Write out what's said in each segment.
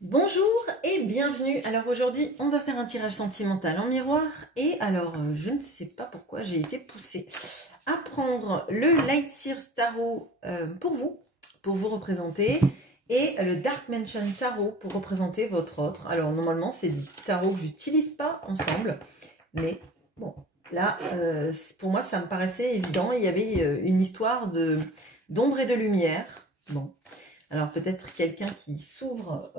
Bonjour et bienvenue. Alors aujourd'hui, on va faire un tirage sentimental en miroir. Et alors, je ne sais pas pourquoi j'ai été poussée à prendre le Light Sears Tarot pour vous représenter, et le Dark Mansion Tarot pour représenter votre autre. Alors normalement, c'est des tarots que j'utilise pas ensemble, mais bon, là, pour moi, ça me paraissait évident. Il y avait une histoire d'ombre et de lumière. Bon. Alors peut-être quelqu'un qui s'ouvre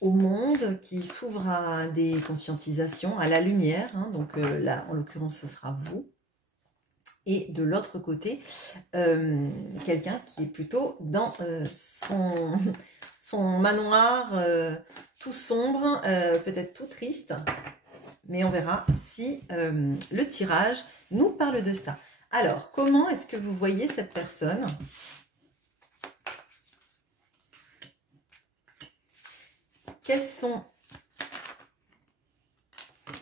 au monde, qui s'ouvre à des conscientisations, à la lumière. Hein, donc là, en l'occurrence, ce sera vous. Et de l'autre côté, quelqu'un qui est plutôt dans son manoir tout sombre, peut-être tout triste. Mais on verra si le tirage nous parle de ça. Alors, comment est-ce que vous voyez cette personne ? Quels sont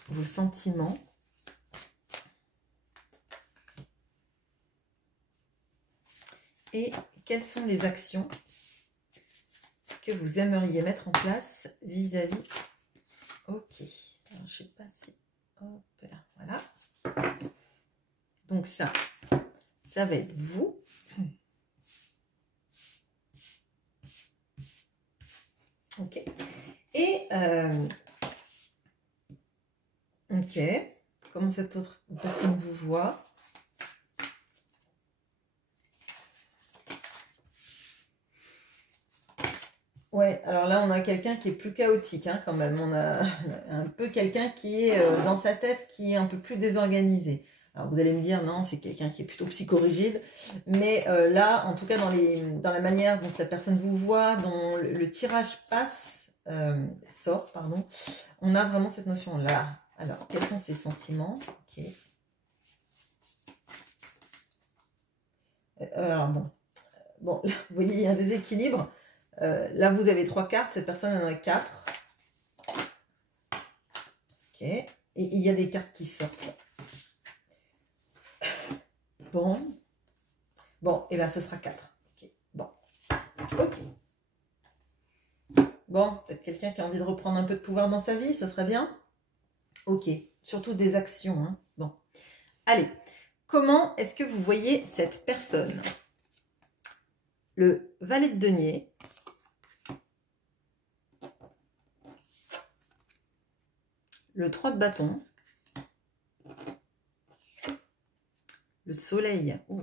vos sentiments? Et quelles sont les actions que vous aimeriez mettre en place vis-à-vis? Ok. Alors, je sais pas si... Hop là, voilà. Donc ça va être vous. Ok. Et ok. Comment cette autre personne vous voit? Ouais, alors là, on a quelqu'un qui est plus chaotique, hein, quand même. On a un peu quelqu'un qui est dans sa tête, qui est un peu plus désorganisé. Alors, vous allez me dire, non, c'est quelqu'un qui est plutôt psychorigide. Mais là, en tout cas, dans la manière dont la personne vous voit, dont le tirage sort, pardon, on a vraiment cette notion-là. Alors, quels sont ses sentiments? Ok. Alors, bon, là, vous voyez, il y a un déséquilibre. Là, vous avez 3 cartes, cette personne en a 4. Ok. Et il y a des cartes qui sortent. Bon. Bon, et bien, ce sera 4. Ok. Bon. Ok. Bon, peut-être quelqu'un qui a envie de reprendre un peu de pouvoir dans sa vie, ça serait bien. Ok. Surtout des actions. Hein. Bon. Allez. Comment est-ce que vous voyez cette personne? Le valet de denier. Le 3 de bâton. Le soleil. Oh.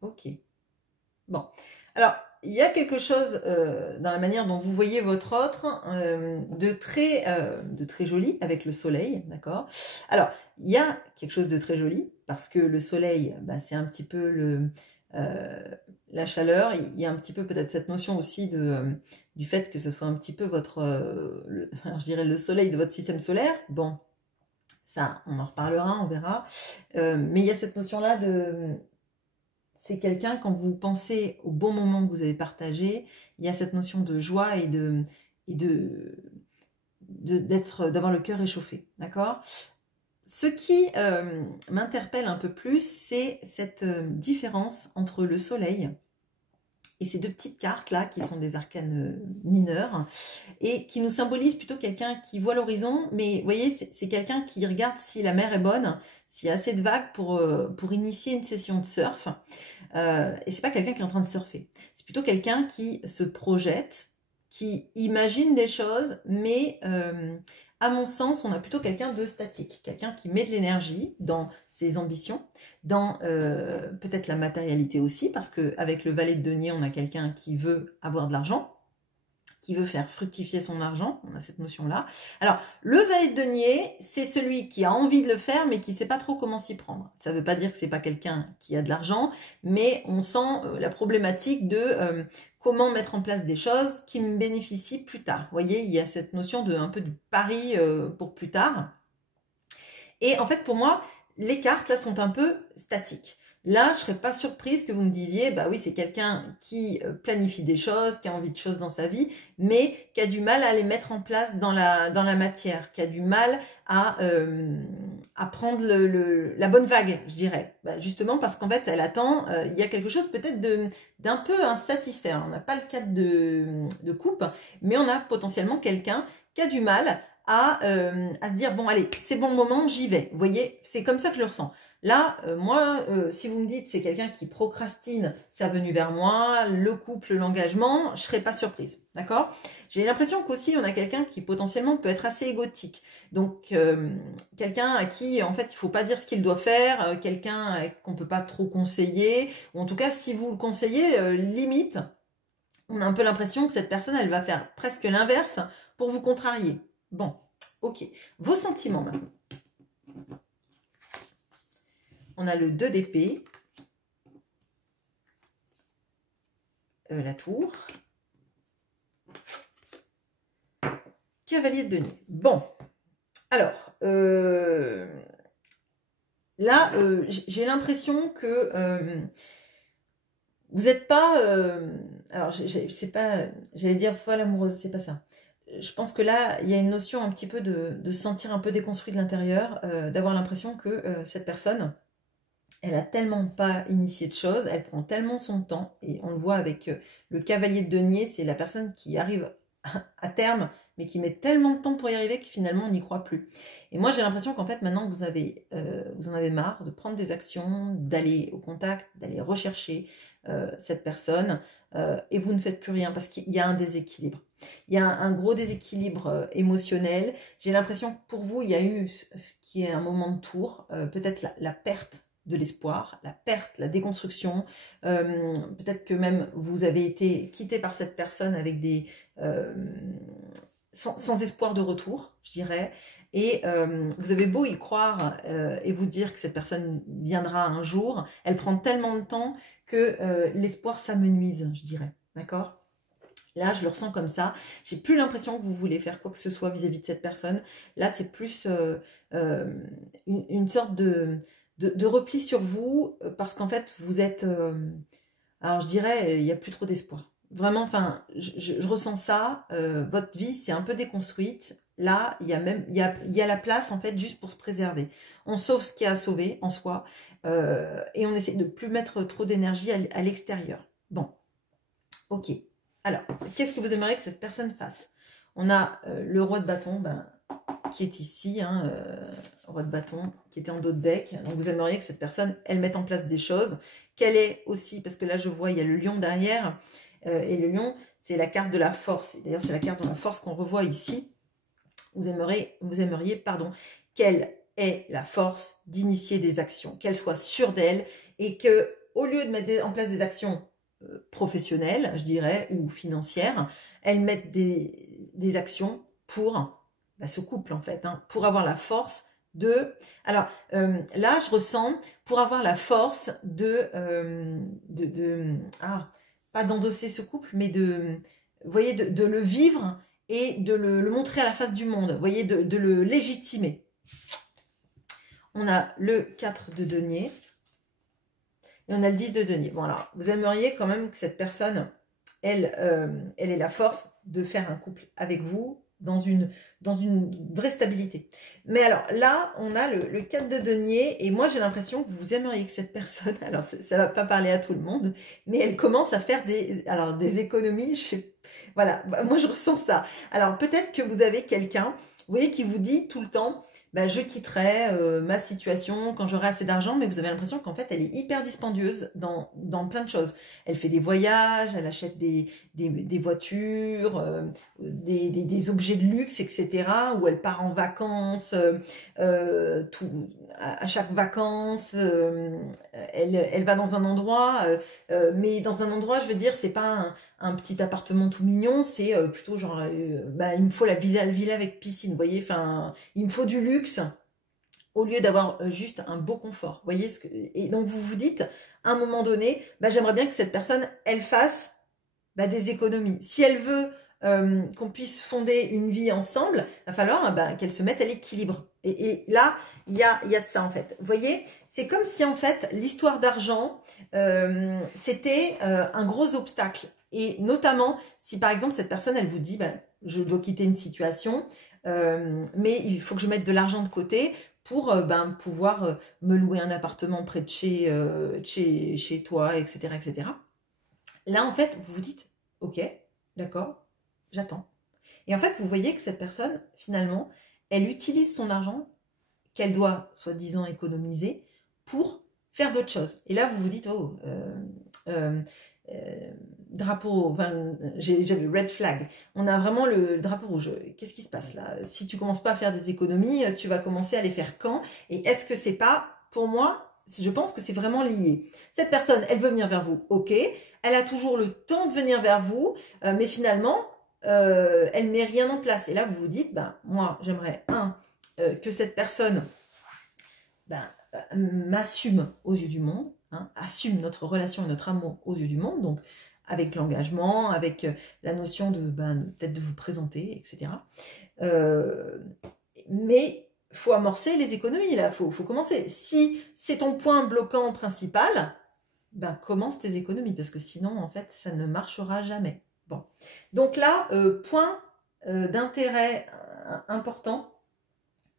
Ok. Bon. Alors, il y a quelque chose dans la manière dont vous voyez votre autre de très joli avec le soleil, d'accord? Alors, il y a quelque chose de très joli parce que le soleil, bah, c'est un petit peu la chaleur. Il y a un petit peu peut-être cette notion aussi du fait que ce soit un petit peu votre, alors je dirais le soleil de votre système solaire. Bon, ça, on en reparlera, on verra. Mais il y a cette notion-là de... C'est quelqu'un, quand vous pensez au bon moment que vous avez partagé, il y a cette notion de joie et d'avoir le cœur réchauffé, d'accord? Ce qui m'interpelle un peu plus, c'est cette différence entre le soleil et ces deux petites cartes là qui sont des arcanes mineurs et qui nous symbolisent plutôt quelqu'un qui voit l'horizon, mais vous voyez, c'est quelqu'un qui regarde si la mer est bonne, s'il y a assez de vagues pour initier une session de surf. Et c'est pas quelqu'un qui est en train de surfer, c'est plutôt quelqu'un qui se projette, qui imagine des choses, mais à mon sens, on a plutôt quelqu'un de statique, quelqu'un qui met de l'énergie dans ses ambitions, dans peut-être la matérialité aussi, parce qu'avec le valet de denier, on a quelqu'un qui veut avoir de l'argent, qui veut faire fructifier son argent, on a cette notion-là. Alors, le valet de denier, c'est celui qui a envie de le faire, mais qui ne sait pas trop comment s'y prendre. Ça ne veut pas dire que c'est pas quelqu'un qui a de l'argent, mais on sent la problématique de comment mettre en place des choses qui me bénéficient plus tard. Vous voyez, il y a cette notion de un peu du pari pour plus tard. Et en fait, pour moi, les cartes là sont un peu statiques. Là, je serais pas surprise que vous me disiez, bah oui, c'est quelqu'un qui planifie des choses, qui a envie de choses dans sa vie, mais qui a du mal à les mettre en place dans la matière, qui a du mal à prendre la bonne vague, je dirais. Bah, justement parce qu'en fait, elle attend, il y a quelque chose peut-être d'un peu insatisfait. On n'a pas le cadre de coupe, mais on a potentiellement quelqu'un qui a du mal à se dire, bon, allez, c'est bon moment, j'y vais. Vous voyez, c'est comme ça que je le ressens. Là, moi, si vous me dites c'est quelqu'un qui procrastine sa venue vers moi, le couple, l'engagement, je serais pas surprise, d'accord? J'ai l'impression qu'aussi on a quelqu'un qui potentiellement peut être assez égotique. Donc, quelqu'un à qui, en fait, il faut pas dire ce qu'il doit faire, quelqu'un qu'on peut pas trop conseiller, ou en tout cas, si vous le conseillez, limite, on a un peu l'impression que cette personne, elle va faire presque l'inverse pour vous contrarier. Bon, ok. Vos sentiments maintenant. On a le 2 d'épée, la tour, cavalier de denier. Bon, alors, là, j'ai l'impression que vous n'êtes pas... alors, c'est pas... J'allais dire folle amoureuse, c'est pas ça. Je pense que là, il y a une notion un petit peu de se sentir un peu déconstruit de l'intérieur, d'avoir l'impression que cette personne... Elle a tellement pas initié de choses, elle prend tellement son temps, et on le voit avec le cavalier de denier, c'est la personne qui arrive à terme, mais qui met tellement de temps pour y arriver que finalement on n'y croit plus. Et moi j'ai l'impression qu'en fait maintenant vous en avez marre de prendre des actions, d'aller au contact, d'aller rechercher cette personne, et vous ne faites plus rien parce qu'il y a un déséquilibre. Il y a un gros déséquilibre émotionnel. J'ai l'impression que pour vous il y a eu ce qui est un moment de tour, peut-être la perte de l'espoir, la perte, la déconstruction, peut-être que même vous avez été quitté par cette personne avec sans espoir de retour, je dirais, et vous avez beau y croire et vous dire que cette personne viendra un jour, elle prend tellement de temps que l'espoir s'amenuise, je dirais, d'accord ? Là, je le ressens comme ça. J'ai plus l'impression que vous voulez faire quoi que ce soit vis-à-vis de cette personne. Là, c'est plus une sorte de repli sur vous, parce qu'en fait, vous êtes... alors, je dirais, il n'y a plus trop d'espoir. Vraiment, enfin, je ressens ça. Votre vie, c'est un peu déconstruite. Là, il y a la place, en fait, juste pour se préserver. On sauve ce qu'il y a à sauver en soi, et on essaie de ne plus mettre trop d'énergie à l'extérieur. Bon, ok. Alors, qu'est-ce que vous aimeriez que cette personne fasse? On a le roi de bâton, qui est ici, hein, roi de bâton, qui était en dos de deck. Donc, vous aimeriez que cette personne, elle mette en place des choses. Qu'elle est aussi, parce que là, je vois, il y a le lion derrière. Et le lion, c'est la carte de la force. D'ailleurs, c'est la carte de la force qu'on revoit ici. Vous aimeriez, qu'elle ait la force d'initier des actions, qu'elle soit sûre d'elle et que, au lieu de mettre en place des actions professionnelles, je dirais, ou financières, elle mette des actions pour ce couple, en fait, hein, pour avoir la force de... Alors, là, je ressens, pour avoir la force pas d'endosser ce couple, mais vous voyez, de le vivre et de le montrer à la face du monde, vous voyez, de le légitimer. On a le 4 de denier et on a le 10 de denier. Bon, alors, vous aimeriez quand même que cette personne, elle ait la force de faire un couple avec vous dans une vraie stabilité. Mais alors, là, on a le 4 de denier et moi, j'ai l'impression que vous aimeriez que cette personne, alors ça ne va pas parler à tout le monde, mais elle commence à faire des économies, voilà, moi, je ressens ça. Alors, peut-être que vous avez quelqu'un, vous voyez, qui vous dit tout le temps, je quitterai ma situation quand j'aurai assez d'argent, mais vous avez l'impression qu'en fait, elle est hyper dispendieuse dans plein de choses. Elle fait des voyages, elle achète des voitures, des objets de luxe, etc., où elle part en vacances, à chaque vacances, elle va dans un endroit, mais dans un endroit, je veux dire, c'est pas un petit appartement tout mignon, c'est plutôt genre, il me faut la villa avec piscine, vous voyez, enfin, il me faut du luxe, au lieu d'avoir juste un beau confort, vous voyez, et donc vous vous dites, à un moment donné, j'aimerais bien que cette personne, elle fasse des économies. Si elle veut qu'on puisse fonder une vie ensemble, il va falloir qu'elle se mette à l'équilibre. Et là, il y a de ça en fait. Vous voyez, c'est comme si en fait l'histoire d'argent, c'était un gros obstacle. Et notamment, si par exemple cette personne, elle vous dit, je dois quitter une situation, mais il faut que je mette de l'argent de côté pour pouvoir me louer un appartement près de chez toi, etc., etc. Là, en fait, vous vous dites, ok, d'accord, j'attends. Et en fait, vous voyez que cette personne, finalement, elle utilise son argent qu'elle doit, soi-disant, économiser pour faire d'autres choses. Et là, vous vous dites, oh, drapeau, enfin, j'ai le red flag. On a vraiment le drapeau rouge. Qu'est-ce qui se passe là? Si tu commences pas à faire des économies, tu vas commencer à les faire quand? Et est-ce que c'est pas, pour moi, je pense que c'est vraiment lié. Cette personne, elle veut venir vers vous, ok. Elle a toujours le temps de venir vers vous, mais finalement, elle met rien en place. Et là, vous vous dites, moi, j'aimerais, que cette personne m'assume aux yeux du monde, assume notre relation et notre amour aux yeux du monde, donc avec l'engagement, avec la notion de peut-être de vous présenter, etc. Mais il faut amorcer les économies, là, faut commencer. Si c'est ton point bloquant principal, commence tes économies, parce que sinon, en fait, ça ne marchera jamais. Bon. Donc là, point d'intérêt important,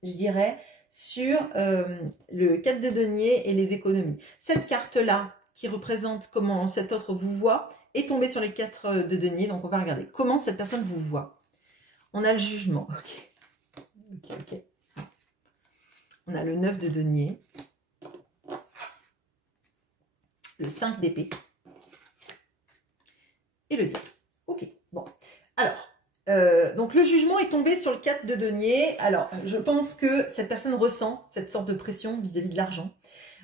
je dirais, sur le 4 de denier et les économies. Cette carte-là, qui représente comment cet autre vous voit, est tombée sur les 4 de denier. Donc, on va regarder comment cette personne vous voit. On a le jugement. Ok. On a le 9 de denier. Le 5 d'épée. Et le diable. Ok, bon. Alors, donc le jugement est tombé sur le 4 de denier. Alors, je pense que cette personne ressent cette sorte de pression vis-à-vis de l'argent.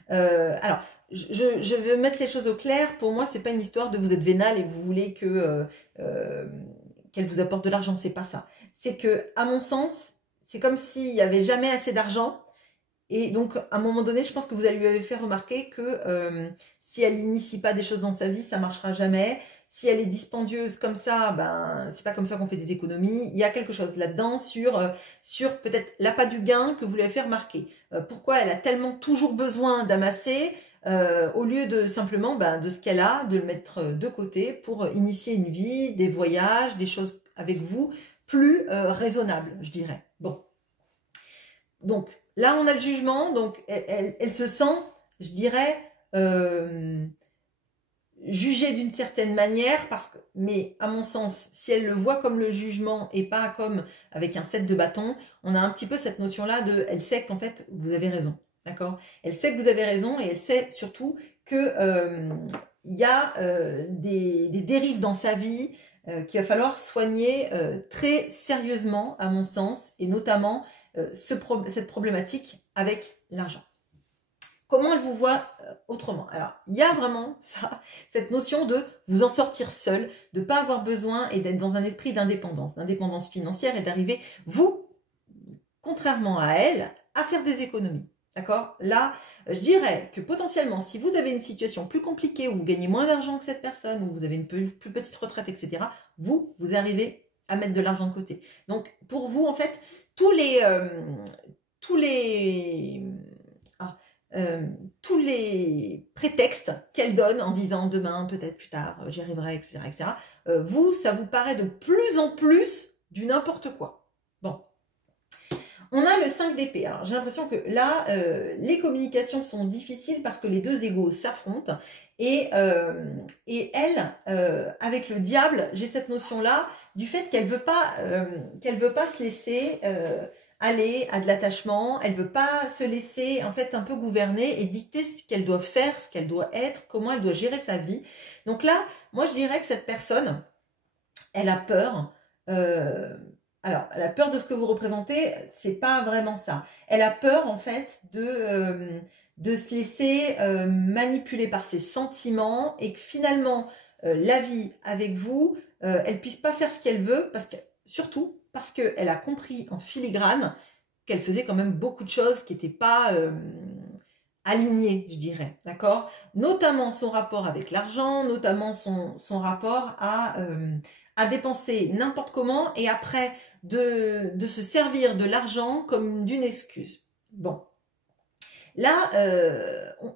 Alors, je veux mettre les choses au clair. Pour moi, c'est pas une histoire de vous êtes vénal et vous voulez que qu'elle vous apporte de l'argent. C'est pas ça. C'est que, à mon sens, c'est comme s'il n'y avait jamais assez d'argent. Et donc, à un moment donné, je pense que vous lui avez fait remarquer que si elle n'initie pas des choses dans sa vie, ça marchera jamais. Si elle est dispendieuse comme ça, c'est pas comme ça qu'on fait des économies. Il y a quelque chose là-dedans sur peut-être l'appât du gain que vous lui avez fait remarquer. Pourquoi elle a tellement toujours besoin d'amasser au lieu de simplement de ce qu'elle a, de le mettre de côté pour initier une vie, des voyages, des choses avec vous plus raisonnables, je dirais. Bon. Donc, là, on a le jugement. Donc, elle se sent, je dirais, jugée d'une certaine manière, mais à mon sens, si elle le voit comme le jugement et pas comme avec un set de bâtons, on a un petit peu cette notion-là de, elle sait qu'en fait, vous avez raison, d'accord? Elle sait que vous avez raison et elle sait surtout que il y a des dérives dans sa vie qu'il va falloir soigner très sérieusement, à mon sens, et notamment cette problématique avec l'argent. Comment elle vous voit autrement? Alors, il y a vraiment ça, cette notion de vous en sortir seul, de ne pas avoir besoin et d'être dans un esprit d'indépendance financière et d'arriver, vous, contrairement à elle, à faire des économies. D'accord? Là, je dirais que potentiellement, si vous avez une situation plus compliquée, où vous gagnez moins d'argent que cette personne, où vous avez une plus petite retraite, etc., vous arrivez à mettre de l'argent de côté. Donc, pour vous, en fait, tous les prétextes qu'elle donne en disant demain, peut-être plus tard, j'y arriverai, etc., etc., ça vous paraît de plus en plus du n'importe quoi. Bon. On a le 5 d'épée. Alors, j'ai l'impression que là, les communications sont difficiles parce que les deux égos s'affrontent. Et elle, avec le diable, j'ai cette notion-là du fait qu'elle veut pas se laisser aller à de l'attachement. Elle veut pas se laisser en fait un peu gouverner et dicter ce qu'elle doit faire, ce qu'elle doit être, comment elle doit gérer sa vie. Donc là, moi je dirais que cette personne, elle a peur. Alors, elle a peur de ce que vous représentez, c'est pas vraiment ça. Elle a peur en fait de se laisser manipuler par ses sentiments et que finalement la vie avec vous, elle puisse pas faire ce qu'elle veut surtout parce qu'elle a compris en filigrane qu'elle faisait quand même beaucoup de choses qui n'étaient pas alignées, je dirais, d'accord? Notamment son rapport avec l'argent, notamment son rapport à dépenser n'importe comment et après de se servir de l'argent comme d'une excuse. Bon, là,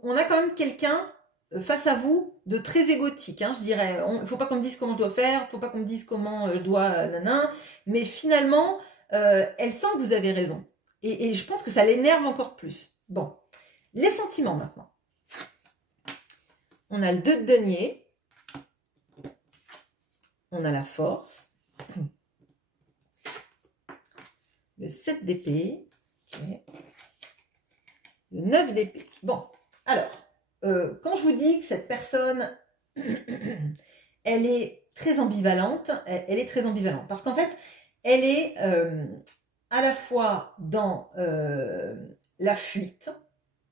on a quand même quelqu'un face à vous de très égotique, hein, je dirais. Il ne faut pas qu'on me dise comment je dois faire, il ne faut pas qu'on me dise comment je dois nanan, mais finalement, elle sent que vous avez raison. Et je pense que ça l'énerve encore plus. Bon, les sentiments maintenant. On a le 2 de denier, on a la force, le 7 d'épée, okay. Le 9 d'épée. Bon, alors, quand je vous dis que cette personne, elle est très ambivalente, elle est très ambivalente. Parce qu'en fait, elle est à la fois dans la fuite,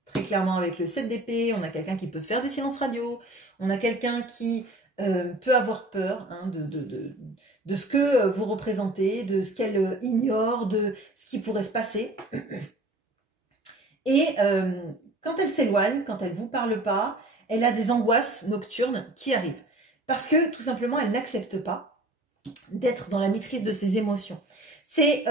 très clairement avec le 7 d'épée, on a quelqu'un qui peut faire des silences radio, on a quelqu'un qui peut avoir peur hein, de ce que vous représentez, de ce qu'elle ignore, de ce qui pourrait se passer. Et quand elle s'éloigne, quand elle ne vous parle pas, elle a des angoisses nocturnes qui arrivent. Parce que, tout simplement, elle n'accepte pas d'être dans la maîtrise de ses émotions. C'est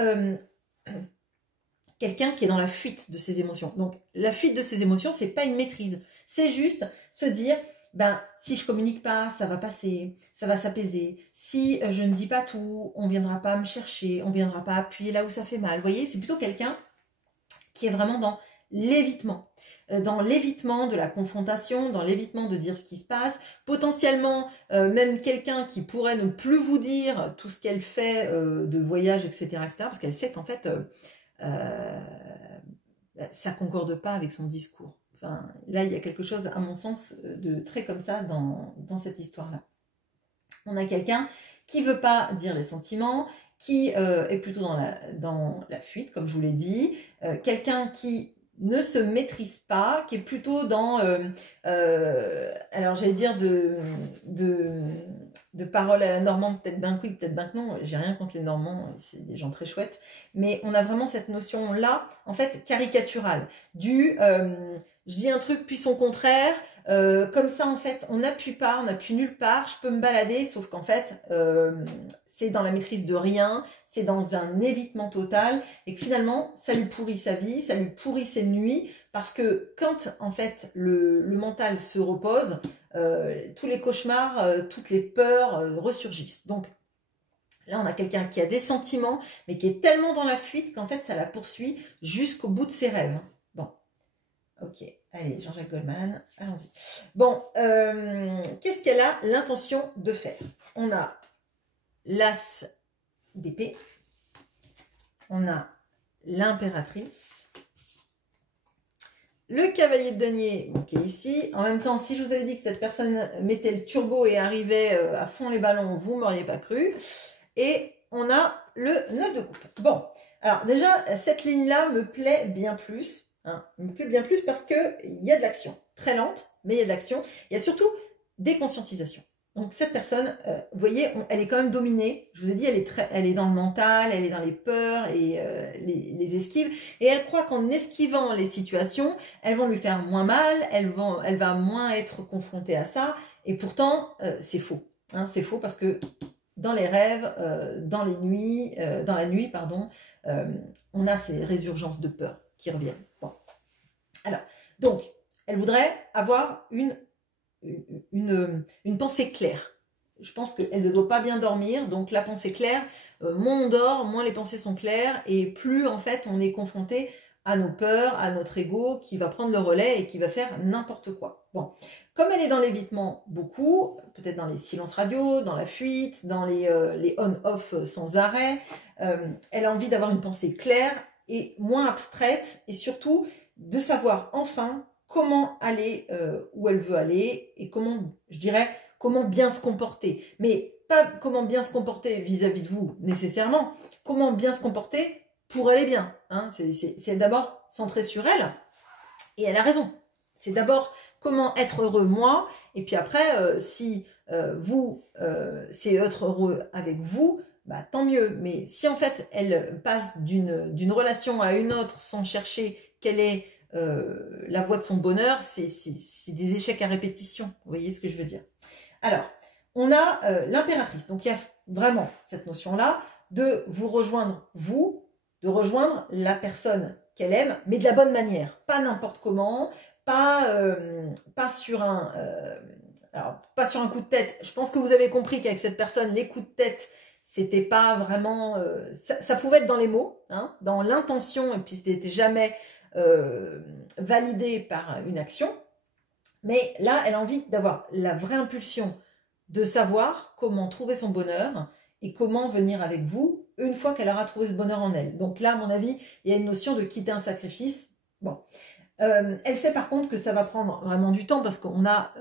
quelqu'un qui est dans la fuite de ses émotions. Donc, la fuite de ses émotions, c'est pas une maîtrise. C'est juste se dire, ben, si je communique pas, ça va passer, ça va s'apaiser. Si je ne dis pas tout, on viendra pas me chercher, on viendra pas appuyer là où ça fait mal. Vous voyez, c'est plutôt quelqu'un qui est vraiment dans l'évitement de la confrontation, dans l'évitement de dire ce qui se passe, potentiellement même quelqu'un qui pourrait ne plus vous dire tout ce qu'elle fait de voyage, etc., parce qu'elle sait qu'en fait, ça concorde pas avec son discours. Enfin, là, il y a quelque chose, à mon sens, de très comme ça dans cette histoire-là. On a quelqu'un qui veut pas dire les sentiments, qui est plutôt dans la fuite, comme je vous l'ai dit, quelqu'un qui ne se maîtrise pas, qui est plutôt dans, alors j'allais dire de paroles à la normande, peut-être ben que oui, peut-être ben que non, j'ai rien contre les normands, c'est des gens très chouettes, mais on a vraiment cette notion-là, en fait, caricaturale, je dis un truc puis son contraire, comme ça en fait, on n'appuie nulle part, je peux me balader, sauf qu'en fait, c'est dans la maîtrise de rien, c'est dans un évitement total, et que finalement, ça lui pourrit sa vie, ça lui pourrit ses nuits, parce que quand, en fait, le mental se repose, tous les cauchemars, toutes les peurs ressurgissent. Donc, là, on a quelqu'un qui a des sentiments, mais qui est tellement dans la fuite qu'en fait, ça la poursuit jusqu'au bout de ses rêves. Bon, ok, allez, Jean-Jacques Goldman, allons-y. Bon, qu'est-ce qu'elle a l'intention de faire? On a l'as d'épée, on a l'impératrice, le cavalier de denier qui est ici. En même temps, si je vous avais dit que cette personne mettait le turbo et arrivait à fond les ballons, vous ne m'auriez pas cru. Et on a le 9 de coupe. Bon, alors déjà, cette ligne-là me plaît bien plus. Hein, me plaît bien plus parce qu'il y a de l'action. Très lente, mais il y a de l'action. Il y a surtout des conscientisations. Donc cette personne, vous voyez, elle est quand même dominée. Je vous ai dit, elle est dans le mental, elle est dans les peurs et les esquives. Et elle croit qu'en esquivant les situations, elles vont lui faire moins mal, elle va moins être confrontée à ça. Et pourtant, c'est faux. Hein, c'est faux parce que dans les rêves, dans la nuit, pardon, on a ces résurgences de peur qui reviennent. Bon. Alors, donc, elle voudrait avoir une pensée claire. Je pense qu'elle ne doit pas bien dormir, donc la pensée claire, moins on dort, moins les pensées sont claires, et plus en fait on est confronté à nos peurs, à notre ego qui va prendre le relais et qui va faire n'importe quoi. Bon, comme elle est dans l'évitement beaucoup, peut-être dans les silences radio, dans la fuite, dans les on-off sans arrêt, elle a envie d'avoir une pensée claire et moins abstraite, et surtout de savoir enfin comment aller où elle veut aller et comment, je dirais, comment bien se comporter. Mais pas comment bien se comporter vis-à-vis de vous, nécessairement. Comment bien se comporter pour aller bien. Hein. C'est d'abord centré sur elle. Et elle a raison. C'est d'abord comment être heureux moi. Et puis après, si c'est être heureux avec vous, bah, tant mieux. Mais si en fait, elle passe d'une relation à une autre sans chercher quelle est la voie de son bonheur, c'est des échecs à répétition. Vous voyez ce que je veux dire? Alors, on a l'impératrice. Donc, il y a vraiment cette notion-là de vous rejoindre, vous, de rejoindre la personne qu'elle aime, mais de la bonne manière, pas n'importe comment, pas sur un... alors, pas sur un coup de tête. Je pense que vous avez compris qu'avec cette personne, les coups de tête, c'était pas vraiment... ça pouvait être dans les mots, hein, dans l'intention, et puis c'était jamais validé par une action. Mais là, elle a envie d'avoir la vraie impulsion de savoir comment trouver son bonheur et comment venir avec vous une fois qu'elle aura trouvé ce bonheur en elle. Donc là, à mon avis, il y a une notion de quitter un sacrifice. Bon. Elle sait par contre que ça va prendre vraiment du temps parce qu'on a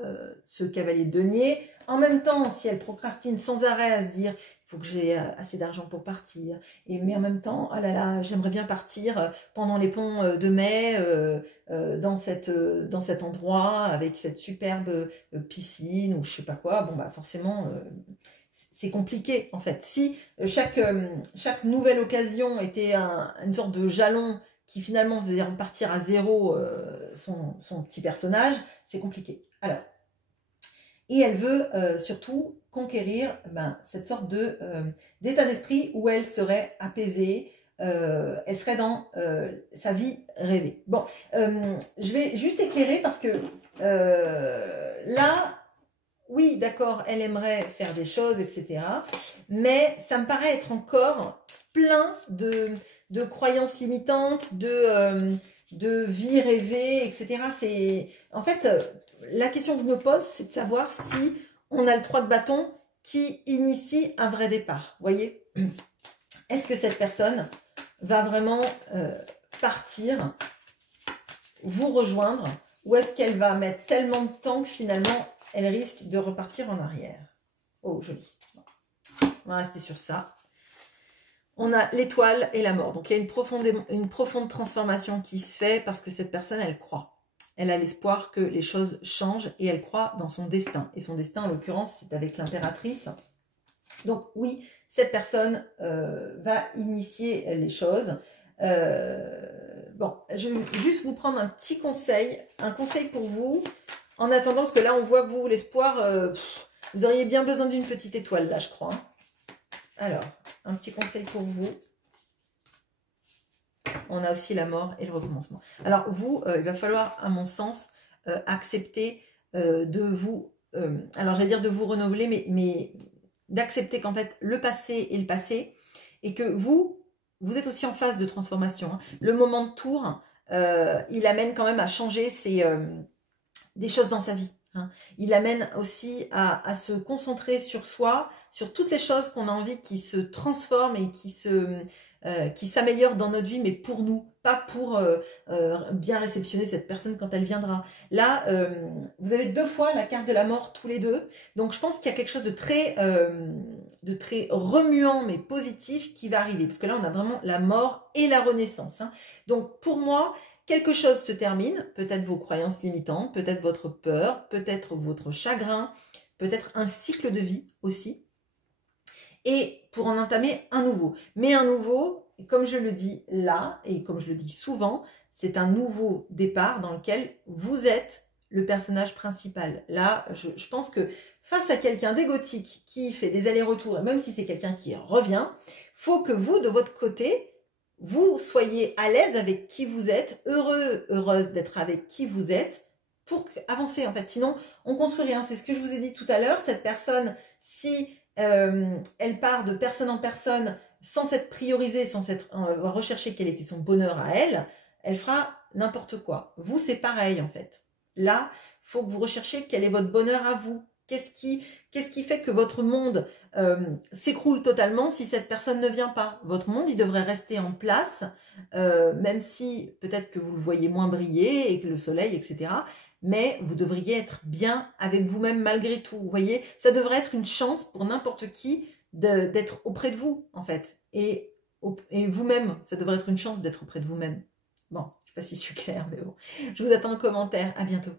ce cavalier de denier. En même temps, si elle procrastine sans arrêt à se dire il faut que j'ai assez d'argent pour partir, mais en même temps, oh là là, j'aimerais bien partir pendant les ponts de mai dans cet endroit avec cette superbe piscine ou je sais pas quoi, bon bah forcément c'est compliqué en fait. Si chaque nouvelle occasion était une sorte de jalon qui finalement faisait repartir à zéro son petit personnage, c'est compliqué. Alors, et elle veut surtout conquérir cette sorte d'état d'esprit où elle serait apaisée, elle serait dans sa vie rêvée. Bon, je vais juste éclairer parce que là, oui, d'accord, elle aimerait faire des choses, etc. Mais ça me paraît être encore plein de croyances limitantes, de vie rêvée, etc. En fait, la question que je me pose, c'est de savoir si on a le 3 de bâton qui initie un vrai départ. Vous voyez? Est-ce que cette personne va vraiment partir, vous rejoindre, ou est-ce qu'elle va mettre tellement de temps que finalement, elle risque de repartir en arrière? Oh, joli. On va rester sur ça. On a l'étoile et la mort. Donc, il y a une profonde transformation qui se fait parce que cette personne, elle croit. Elle a l'espoir que les choses changent et elle croit dans son destin. Et son destin, en l'occurrence, c'est avec l'impératrice. Donc, oui, cette personne va initier les choses. Bon, je vais juste vous prendre un petit conseil. Un conseil pour vous. En attendant, parce que là, on voit que vous, l'espoir, vous auriez bien besoin d'une petite étoile, là, je crois. Hein. Alors, un petit conseil pour vous. On a aussi la mort et le recommencement. Alors, vous, il va falloir, à mon sens, accepter de vous... alors, j'allais dire de vous renouveler, mais d'accepter qu'en fait, le passé est le passé et que vous êtes aussi en phase de transformation. Hein. Le moment de tour, il amène quand même à changer des choses dans sa vie. Hein. Il amène aussi à se concentrer sur soi, sur toutes les choses qu'on a envie qui se transforment et qui s'améliorent dans notre vie, mais pour nous, pas pour bien réceptionner cette personne quand elle viendra. Là, vous avez 2 fois la carte de la mort tous les deux, donc je pense qu'il y a quelque chose de très remuant, mais positif qui va arriver, parce que là, on a vraiment la mort et la renaissance. Hein. Donc, pour moi, quelque chose se termine, peut-être vos croyances limitantes, peut-être votre peur, peut-être votre chagrin, peut-être un cycle de vie aussi, et pour en entamer un nouveau. Mais un nouveau, comme je le dis là, et comme je le dis souvent, c'est un nouveau départ dans lequel vous êtes le personnage principal. Là, je pense que face à quelqu'un d'égotique qui fait des allers-retours, et même si c'est quelqu'un qui revient, faut que vous, de votre côté, vous soyez à l'aise avec qui vous êtes, heureux, heureuse d'être avec qui vous êtes, pour avancer en fait. Sinon, on construit rien. C'est ce que je vous ai dit tout à l'heure. Cette personne, si elle part de personne en personne, sans s'être priorisée, sans s'être rechercher quel était son bonheur à elle, elle fera n'importe quoi. Vous, c'est pareil en fait. Là, il faut que vous recherchiez quel est votre bonheur à vous. Qu'est-ce qui fait que votre monde s'écroule totalement si cette personne ne vient pas? Votre monde, il devrait rester en place, même si peut-être que vous le voyez moins briller et que le soleil, etc. Mais vous devriez être bien avec vous-même malgré tout. Vous voyez, ça devrait être une chance pour n'importe qui d'être auprès de vous, en fait. Et vous-même, ça devrait être une chance d'être auprès de vous-même. Bon, je ne sais pas si je suis claire, mais bon. Je vous attends en commentaire. À bientôt.